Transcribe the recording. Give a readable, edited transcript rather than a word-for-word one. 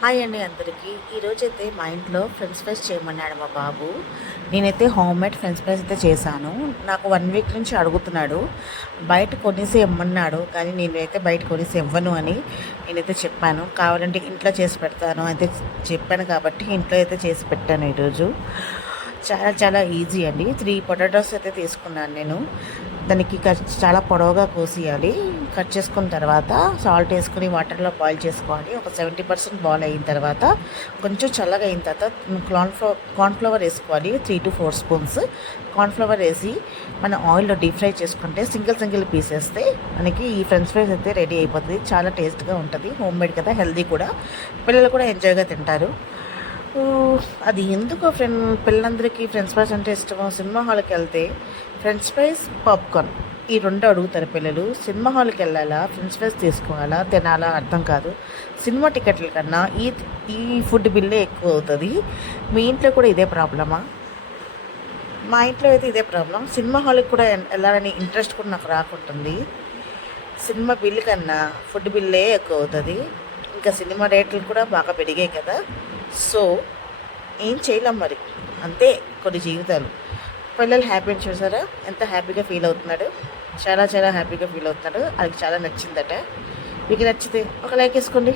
Hi అండి అందరికీ. ఈరోజైతే మా ఇంట్లో ఫ్రెంచ్ ఫ్రైస్ చేయమన్నాడు మా బాబు. నేనైతే హోమ్ మేడ్ ఫ్రెంచ్ ఫ్రైస్ అయితే చేశాను. నాకు 1 వీక్ నుంచి అడుగుతున్నాడు. బయట కొనేసి ఇమ్మన్నాడు, కానీ నేనైతే బయట కొనేసి ఇవ్వను అని నేనైతే చెప్పాను. కావాలంటే ఇంట్లో చేసి పెడతాను అయితే చెప్పాను, కాబట్టి ఇంట్లో అయితే చేసి పెట్టాను ఈరోజు. చాలా చాలా ఈజీ అండి. 3 పొటాటోస్ అయితే తీసుకున్నాను నేను. దానికి చాలా పొడవుగా కోసేయాలి. కట్ చేసుకున్న తర్వాత సాల్ట్ వేసుకొని వాటర్లో బాయిల్ చేసుకోవాలి. ఒక 70% బాయిల్ అయిన తర్వాత కొంచెం చల్లగా అయిన తర్వాత కార్న్ఫ్లవర్ వేసుకోవాలి. 3 to 4 స్పూన్స్ కార్న్ఫ్లవర్ వేసి మనం ఆయిల్లో డీప్ ఫ్రై చేసుకుంటే సింగిల్ పీస్ వేస్తే మనకి ఈ ఫ్రెంచ్ ఫ్రైస్ అయితే రెడీ అయిపోతుంది. చాలా టేస్ట్గా ఉంటుంది. హోమ్ మేడ్ కదా, హెల్దీ కూడా, పిల్లలు కూడా ఎంజాయ్గా తింటారు. అది ఎందుకో పిల్లలందరికీ ఫ్రెంచ్ ఫ్రైస్ అంటే ఇష్టమో. సినిమా హాల్కి వెళ్తే ఫ్రెంచ్ ఫ్రైస్, పాప్కార్న్ ఈ 2 అడుగుతారు పిల్లలు. సినిమా హాల్కి వెళ్ళాలా, ఫ్రెంచ్ ఫ్రైస్ తీసుకోవాలా, తినాలా అర్థం కాదు. సినిమా టికెట్ల కన్నా ఈ ఫుడ్ బిల్లే ఎక్కువ అవుతుంది. మీ ఇంట్లో కూడా ఇదే ప్రాబ్లమా? మా ఇంట్లో అయితే ఇదే ప్రాబ్లం. సినిమా హాల్కి కూడా వెళ్ళాలని ఇంట్రెస్ట్ కూడా నాకు రాకుంటుంది. సినిమా బిల్లు కన్నా ఫుడ్ బిల్లే ఎక్కువ అవుతుంది. ఇంకా సినిమా రేట్లు కూడా బాగా పెరిగాయి కదా. సో ఏం చేయలేం మరి, అంతే కొన్ని జీవితాలు. పిల్లలు హ్యాపీని చూసారా, ఎంత హ్యాపీగా ఫీల్ అవుతున్నాడు. చాలా చాలా హ్యాపీగా ఫీల్ అవుతున్నాడు. అది చాలా నచ్చిందట. మీకు నచ్చితే ఒక లైక్ వేసుకోండి.